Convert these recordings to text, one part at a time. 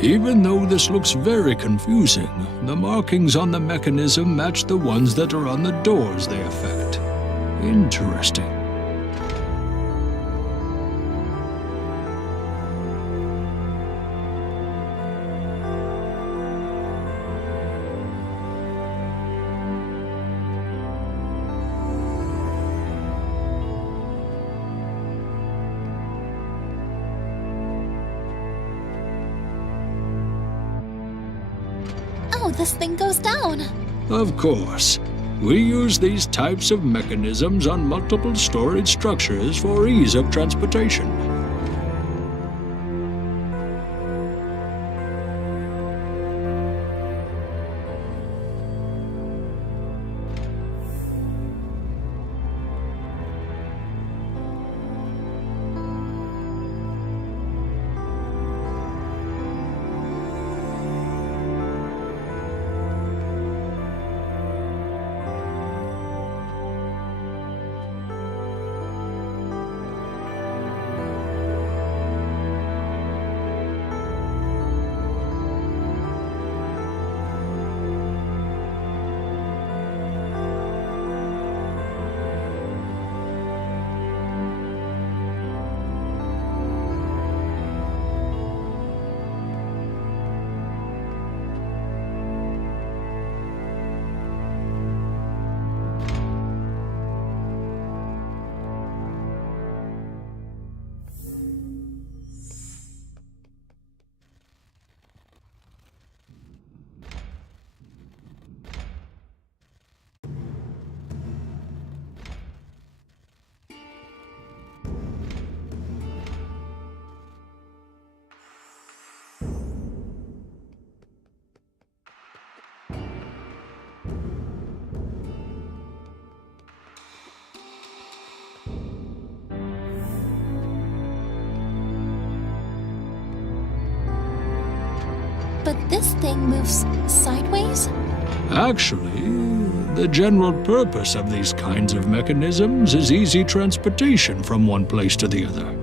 Even though this looks very confusing, the markings on the mechanism match the ones that are on the doors they affect. Interesting. Oh, this thing goes down. Of course. We use these types of mechanisms on multiple storage structures for ease of transportation. But this thing moves sideways? Actually, the general purpose of these kinds of mechanisms is easy transportation from one place to the other.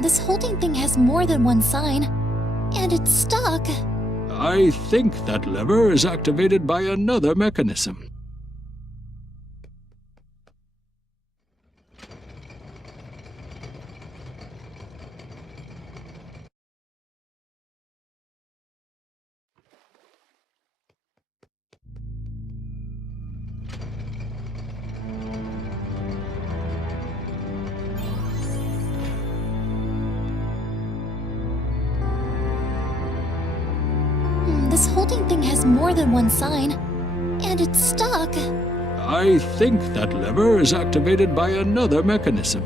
This holding thing has more than one sign, and it's stuck. I think that lever is activated by another mechanism. This holding thing has more than one sign, and it's stuck. I think that lever is activated by another mechanism.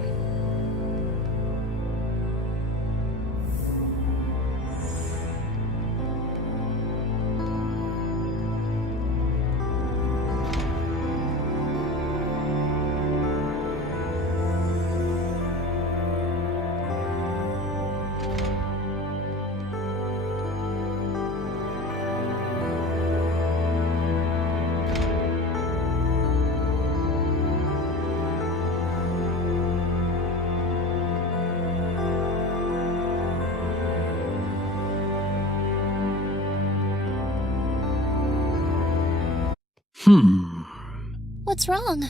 What's wrong?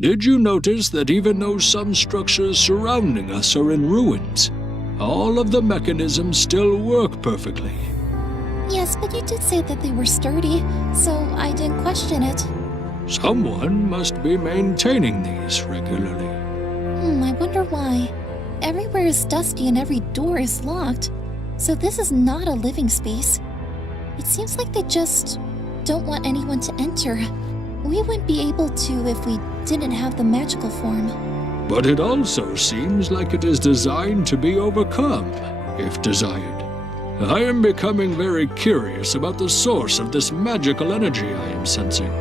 Did you notice that even though some structures surrounding us are in ruins, all of the mechanisms still work perfectly? Yes, but you did say that they were sturdy, so I didn't question it. Someone must be maintaining these regularly. I wonder why. Everywhere is dusty and every door is locked, so this is not a living space. It seems like they just don't want anyone to enter. We wouldn't be able to if we didn't have the magical form. But it also seems like it is designed to be overcome, if desired. I am becoming very curious about the source of this magical energy I am sensing.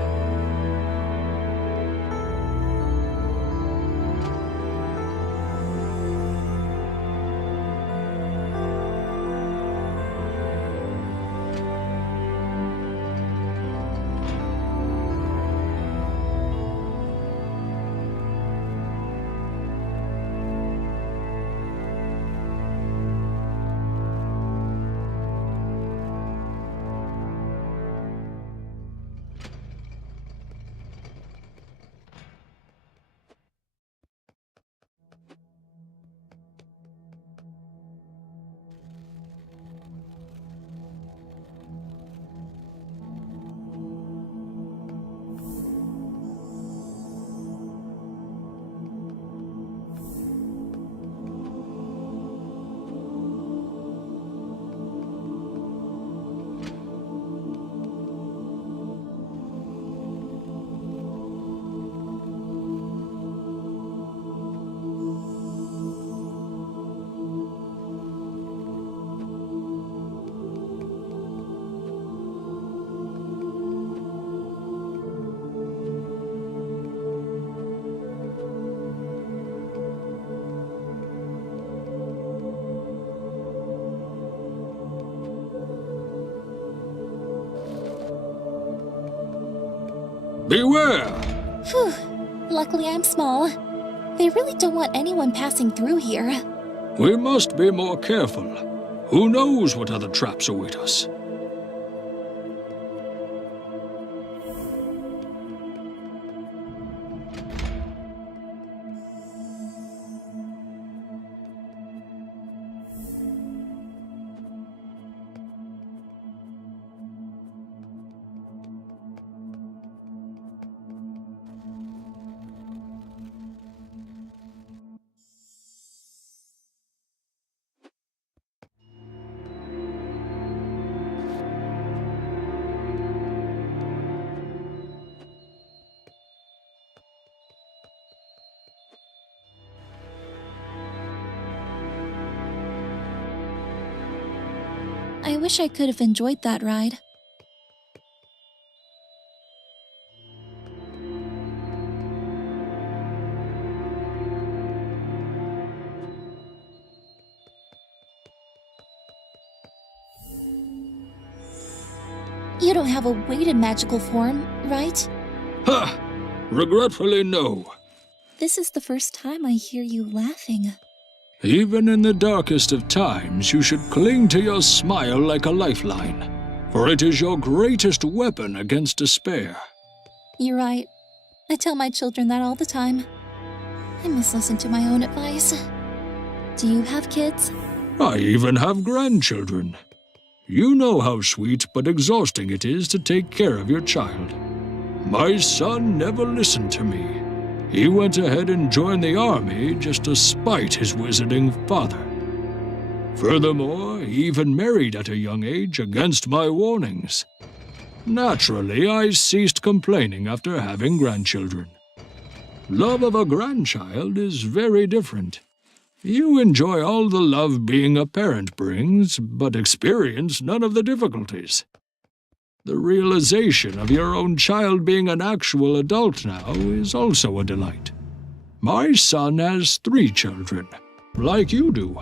Beware! Phew. Luckily I'm small. They really don't want anyone passing through here. We must be more careful. Who knows what other traps await us? I wish I could have enjoyed that ride. You don't have a weighted magical form, right? Ha! Regretfully, no. This is the first time I hear you laughing. Even in the darkest of times, you should cling to your smile like a lifeline, for it is your greatest weapon against despair. You're right. I tell my children that all the time. I must listen to my own advice. Do you have kids? I even have grandchildren. You know how sweet but exhausting it is to take care of your child. My son never listened to me. He went ahead and joined the army just to spite his wizarding father. Furthermore, he even married at a young age against my warnings. Naturally, I ceased complaining after having grandchildren. Love of a grandchild is very different. You enjoy all the love being a parent brings, but experience none of the difficulties. The realization of your own child being an actual adult now is also a delight. My son has 3 children, like you do.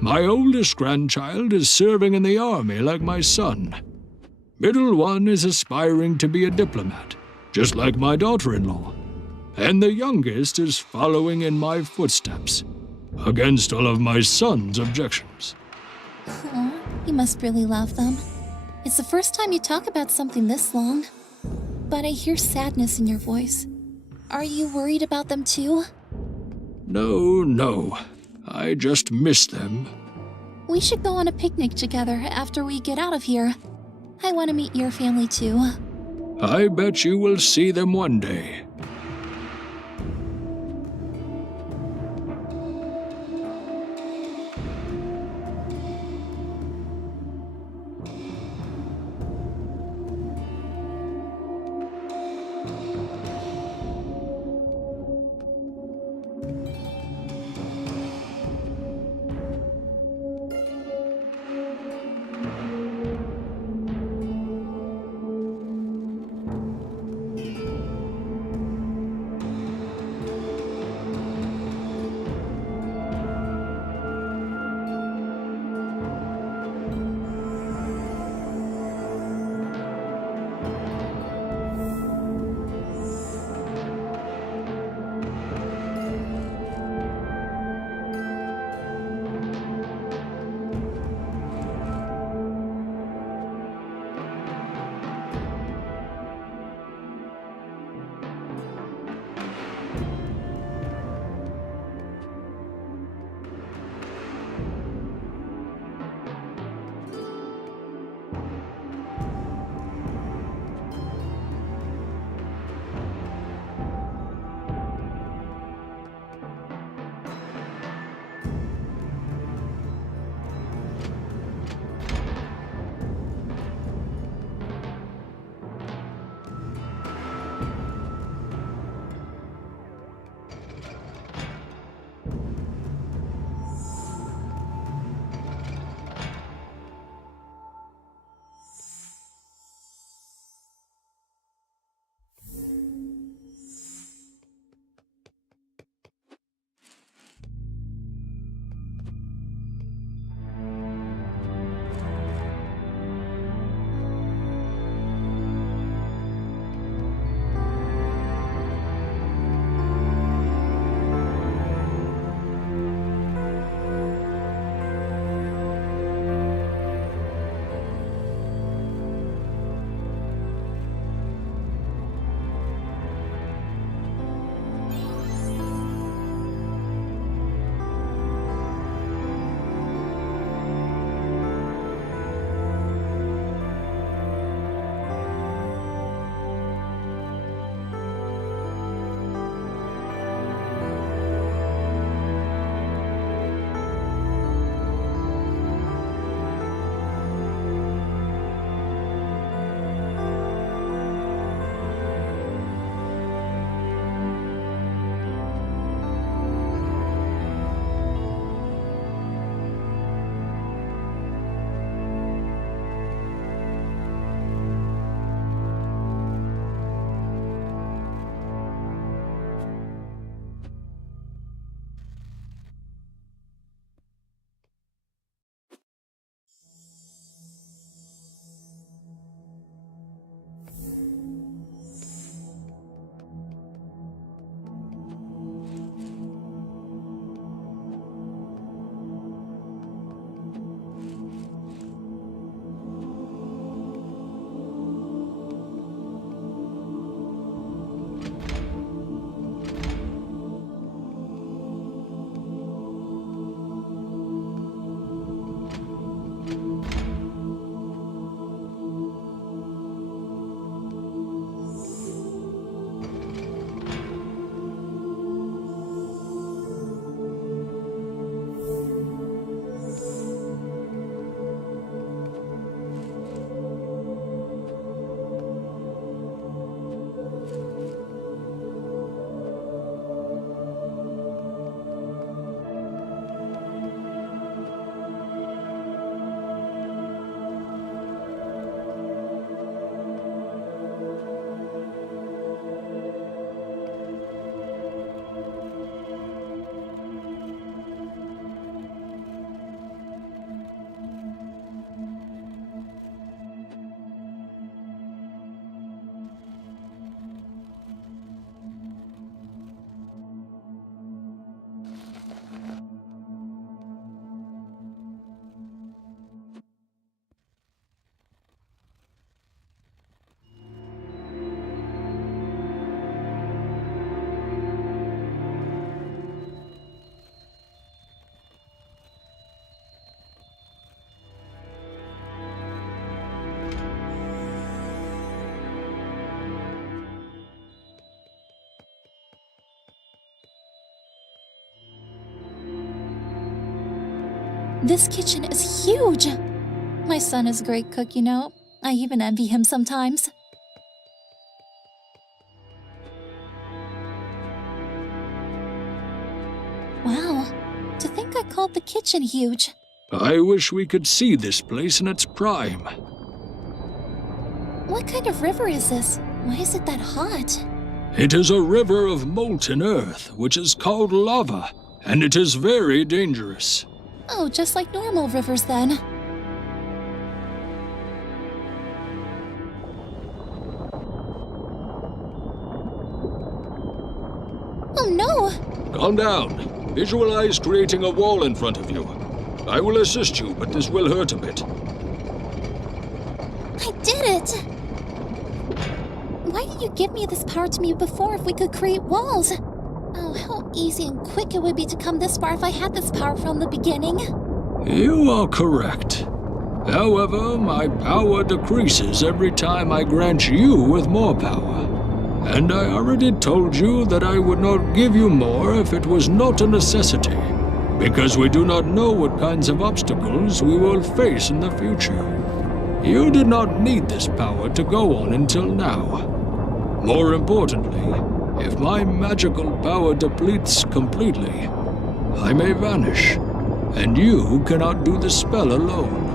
My oldest grandchild is serving in the army like my son. Middle one is aspiring to be a diplomat, just like my daughter-in-law. And the youngest is following in my footsteps, against all of my son's objections. Aw, you must really love them. It's the first time you talk about something this long. But I hear sadness in your voice. Are you worried about them too? No. I just miss them. We should go on a picnic together after we get out of here. I want to meet your family too. I bet you will see them one day. This kitchen is huge! My son is a great cook, you know. I even envy him sometimes. Wow, to think I called the kitchen huge. I wish we could see this place in its prime. What kind of river is this? Why is it that hot? It is a river of molten earth, which is called lava, and it is very dangerous. Oh, just like normal rivers then. Oh no! Calm down. Visualize creating a wall in front of you. I will assist you, but this will hurt a bit. I did it! Why didn't you give me this power to me before if we could create walls? Oh, how easy and quick it would be to come this far if I had this power from the beginning. You are correct. However, my power decreases every time I grant you with more power. And I already told you that I would not give you more if it was not a necessity, because we do not know what kinds of obstacles we will face in the future. You did not need this power to go on until now. More importantly, if my magical power depletes completely, I may vanish, and you cannot do the spell alone.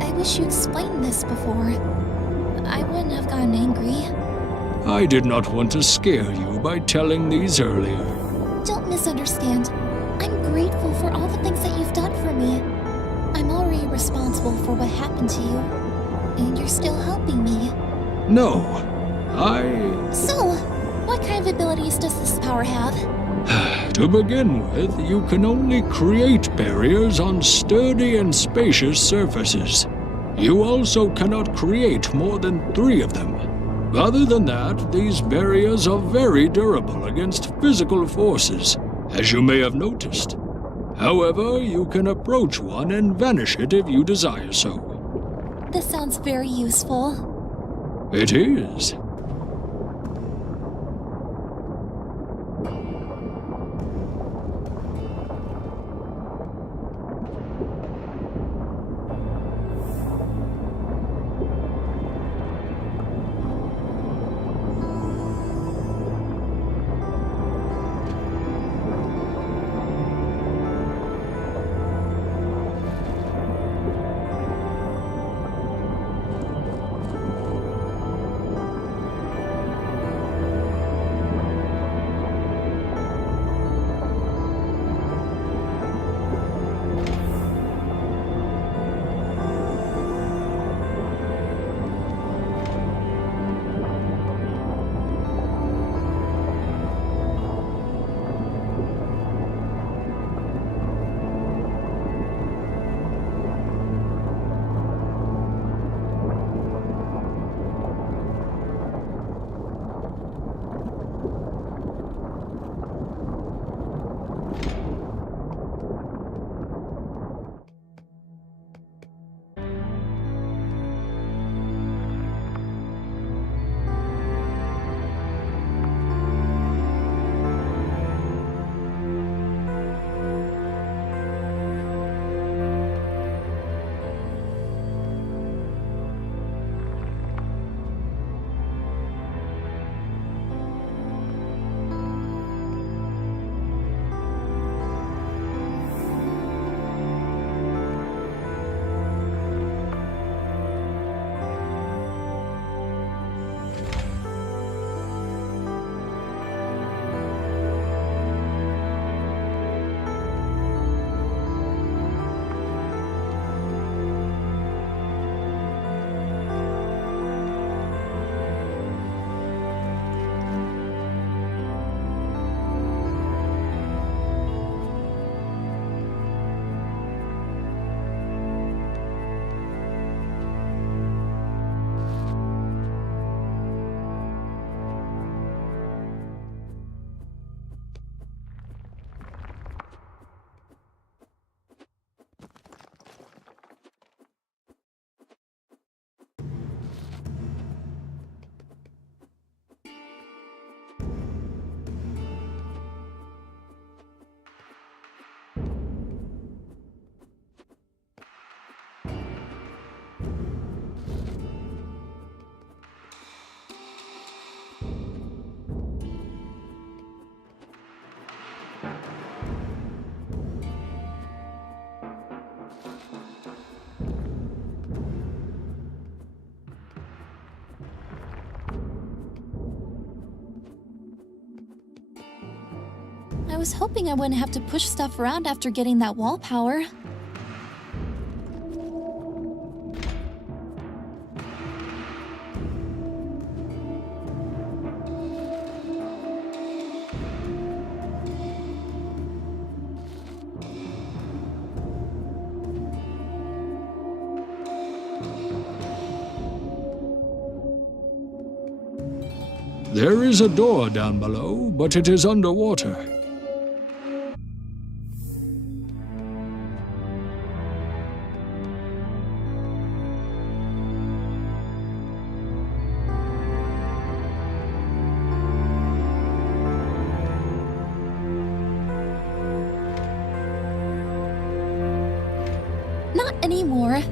I wish you explained this before. I wouldn't have gotten angry. I did not want to scare you by telling these earlier. Don't misunderstand. I'm grateful for all the things that you've done for me. I'm already responsible for what happened to you, and you're still helping me. No, So, what kind of abilities does this power have? To begin with, you can only create barriers on sturdy and spacious surfaces. You also cannot create more than 3 of them. Other than that, these barriers are very durable against physical forces, as you may have noticed. However, you can approach one and vanish it if you desire so. This sounds very useful. It is. was hoping I wouldn't have to push stuff around after getting that wall power. There is a door down below, but it is underwater. Not anymore.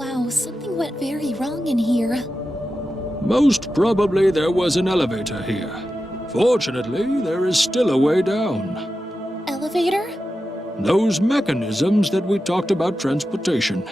Wow, something went very wrong in here. Most probably there was an elevator here. Fortunately, there is still a way down. Elevator? Those mechanisms that we talked about transportation.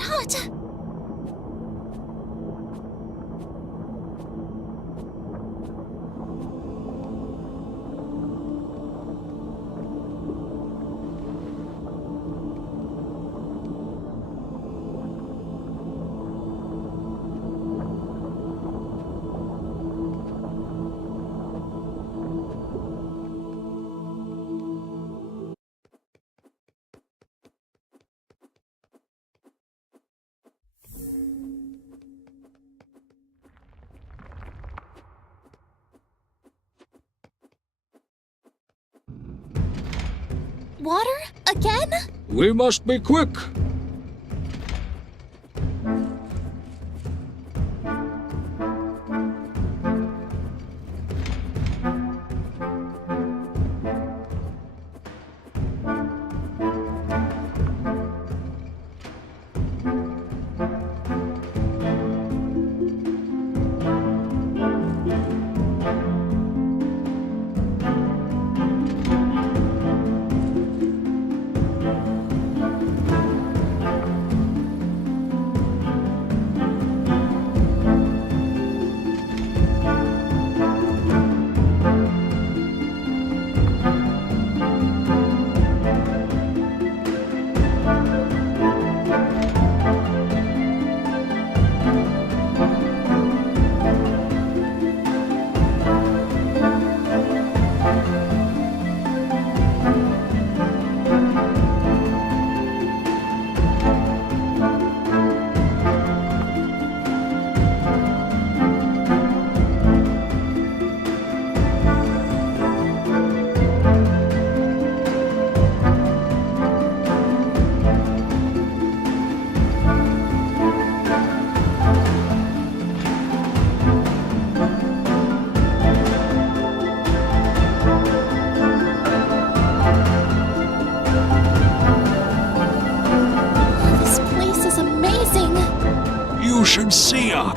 Hot! Water? Again? We must be quick.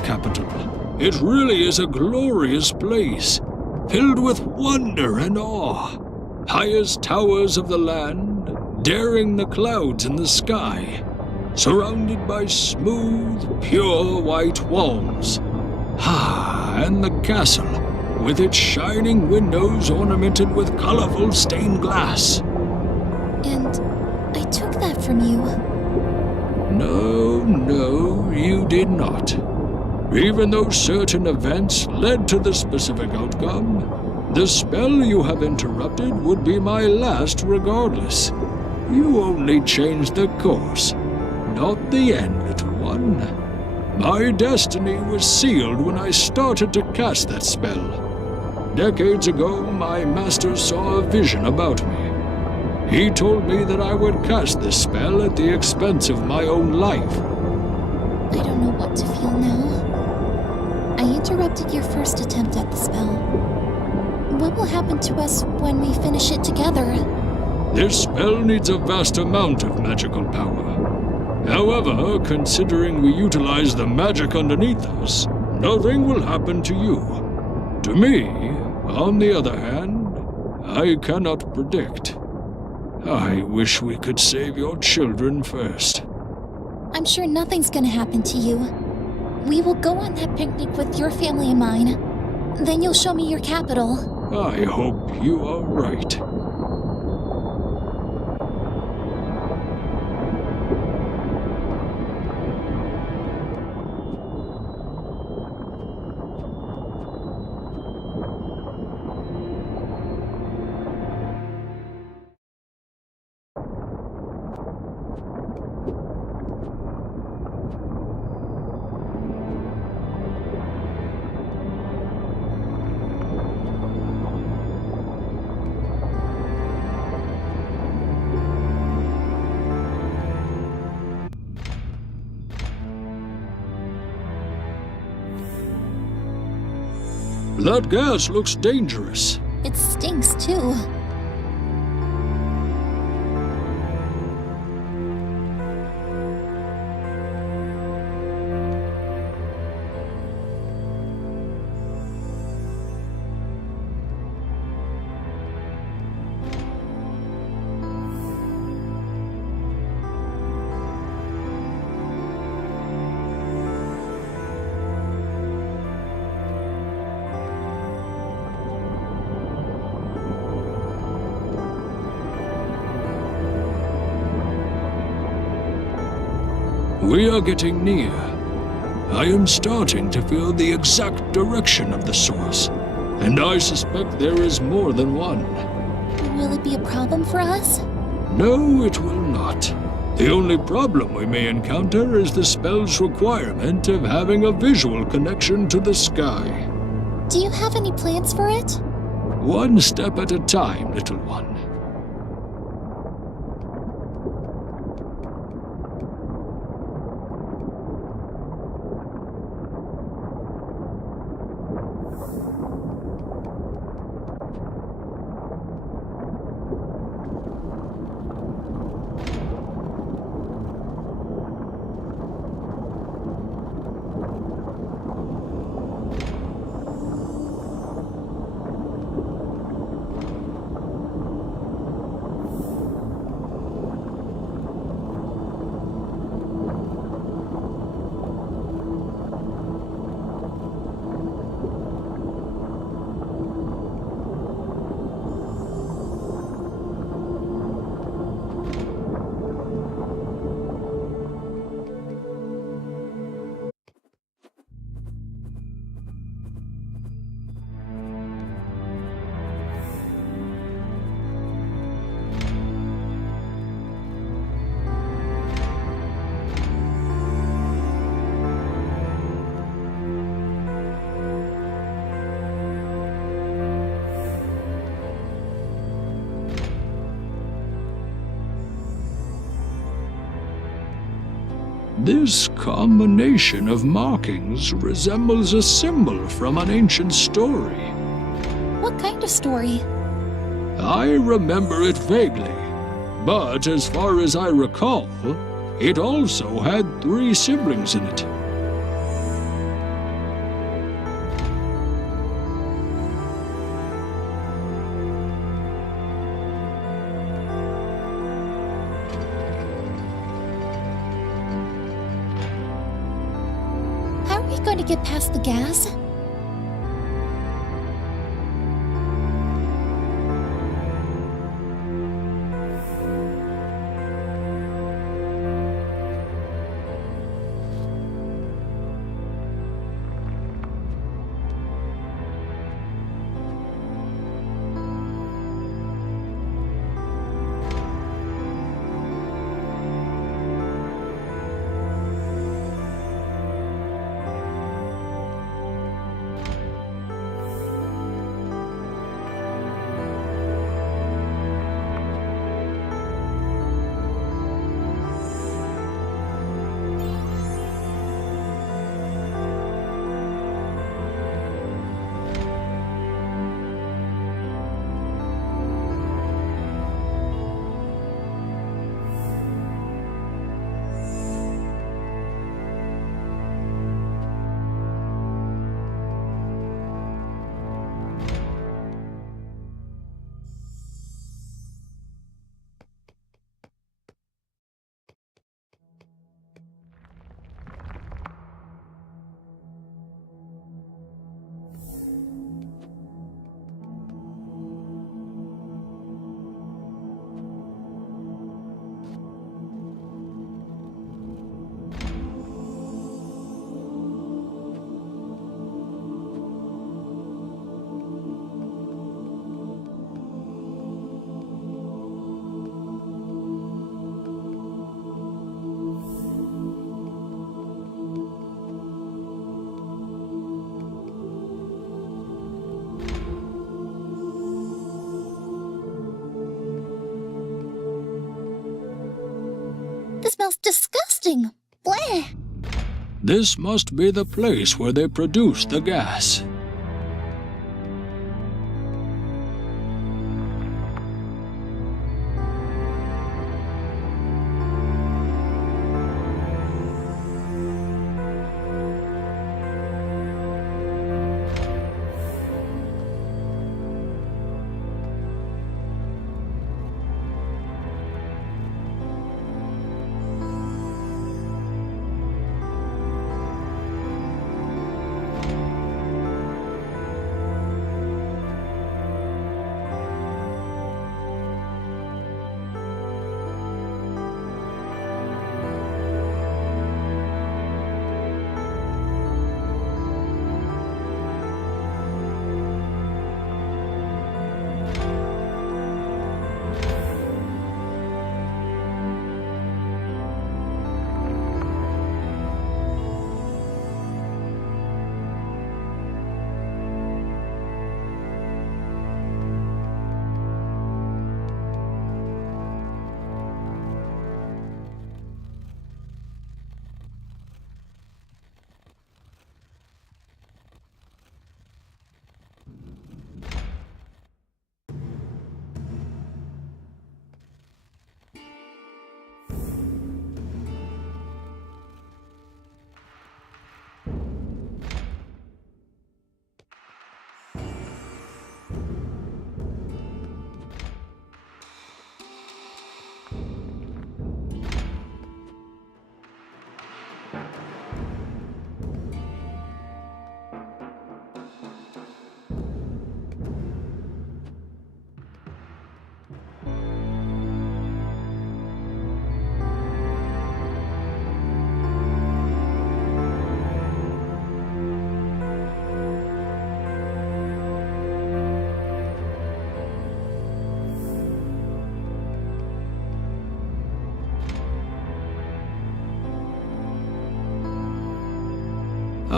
capital. It really is a glorious place, filled with wonder and awe. Highest towers of the land, daring the clouds in the sky, surrounded by smooth, pure white walls. And the castle, with its shining windows ornamented with colorful stained glass. And I took that from you. No, you did not. Even though certain events led to the specific outcome, the spell you have interrupted would be my last regardless. You only changed the course, not the end, little one. My destiny was sealed when I started to cast that spell. Decades ago, my master saw a vision about me. He told me that I would cast this spell at the expense of my own life. I don't know what to feel now. I interrupted your first attempt at the spell. What will happen to us when we finish it together? This spell needs a vast amount of magical power. However, considering we utilize the magic underneath us, nothing will happen to you. To me, on the other hand, I cannot predict. I wish we could save your children first. I'm sure nothing's gonna happen to you. We will go on that picnic with your family and mine. Then you'll show me your capital. I hope you are right. That gas looks dangerous. It stinks too. We are getting near. I am starting to feel the exact direction of the source, and I suspect there is more than one. Will it be a problem for us? No, it will not. The only problem we may encounter is the spell's requirement of having a visual connection to the sky. Do you have any plans for it? One step at a time, little one. This combination of markings resembles a symbol from an ancient story. What kind of story? I remember it vaguely, but as far as I recall, it also had 3 siblings in it. to get past the gas? This smells disgusting. Bleh. This must be the place where they produce the gas.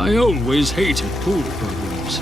I always hated pool programs.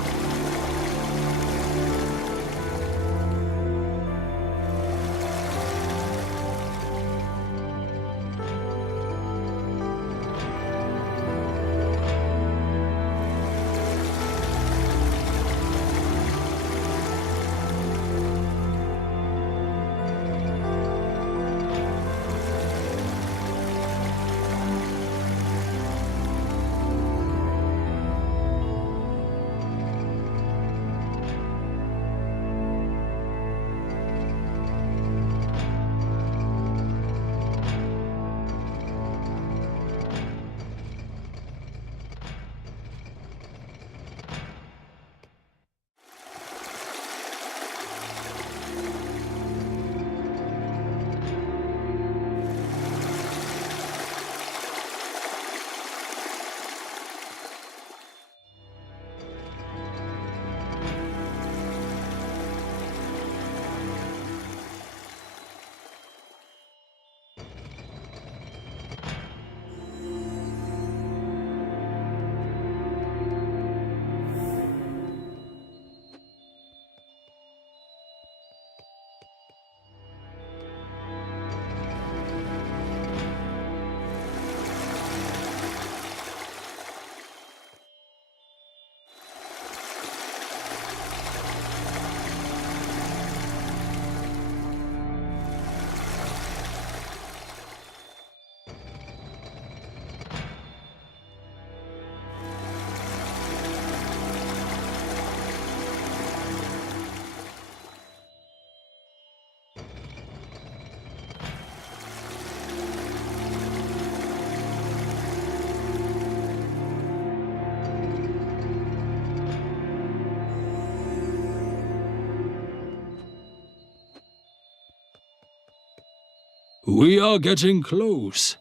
We are getting close.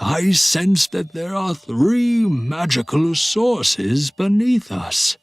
I sense that there are 3 magical sources beneath us.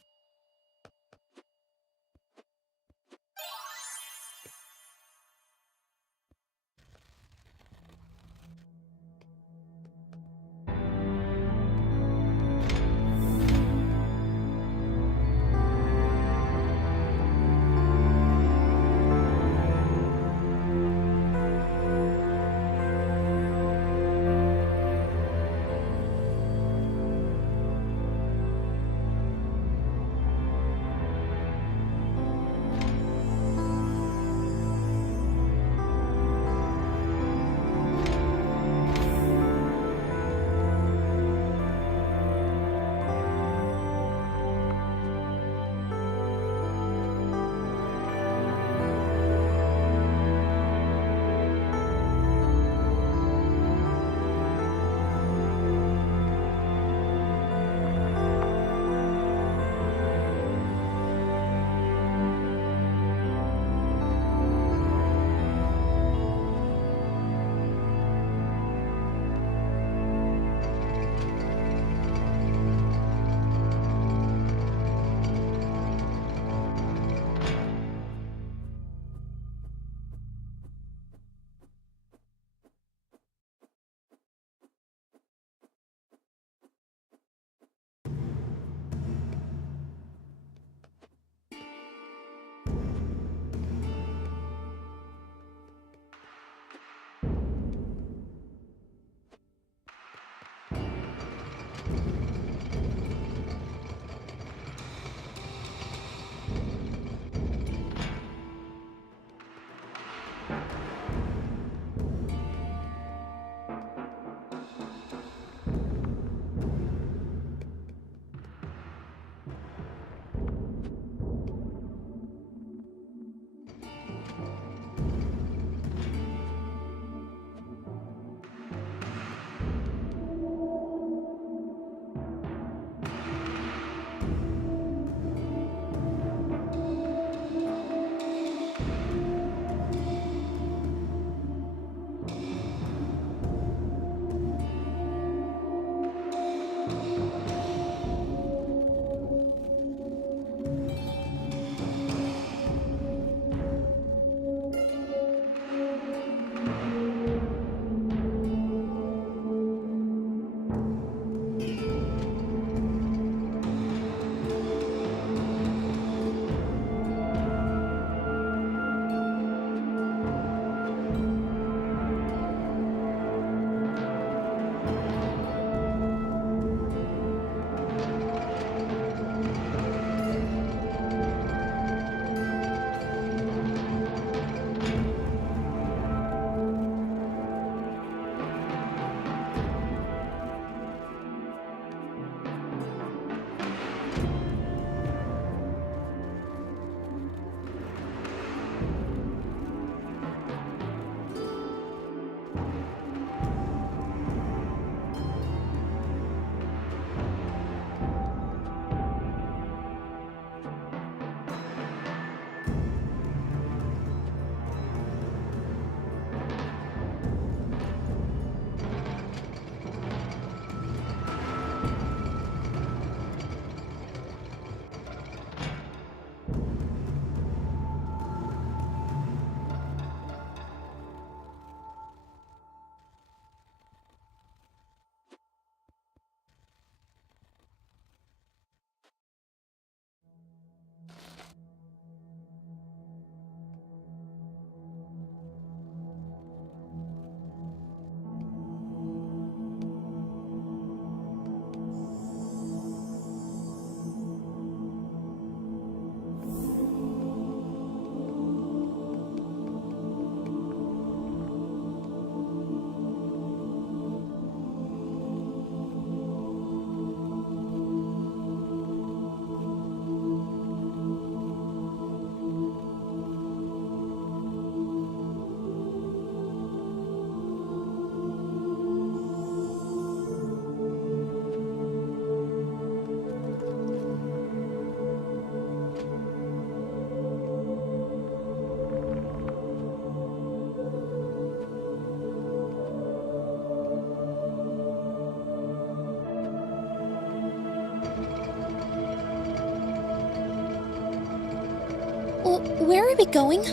where are we going?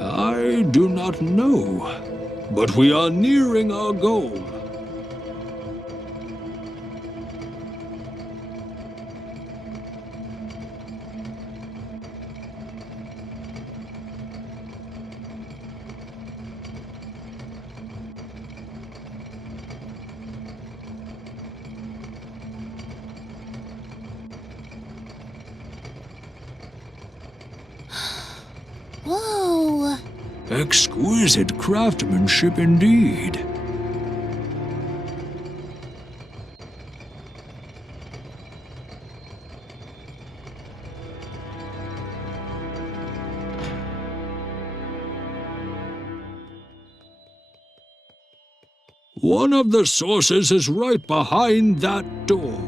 I do not know, but we are nearing our goal. Whoa! Exquisite craftsmanship indeed. One of the sources is right behind that door.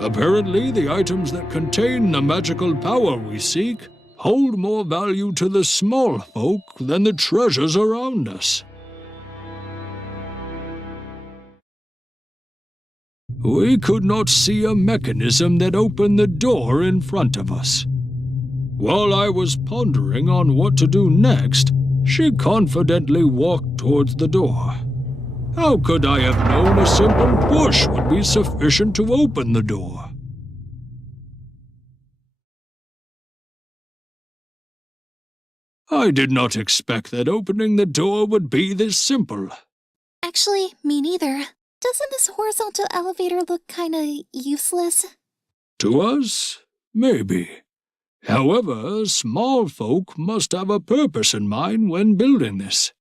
Apparently, the items that contain the magical power we seek hold more value to the small folk than the treasures around us. We could not see a mechanism that opened the door in front of us. While I was pondering on what to do next, she confidently walked towards the door. How could I have known a simple push would be sufficient to open the door? I did not expect that opening the door would be this simple. Actually, me neither. Doesn't this horizontal elevator look kinda useless? To us, maybe. However, small folk must have a purpose in mind when building this.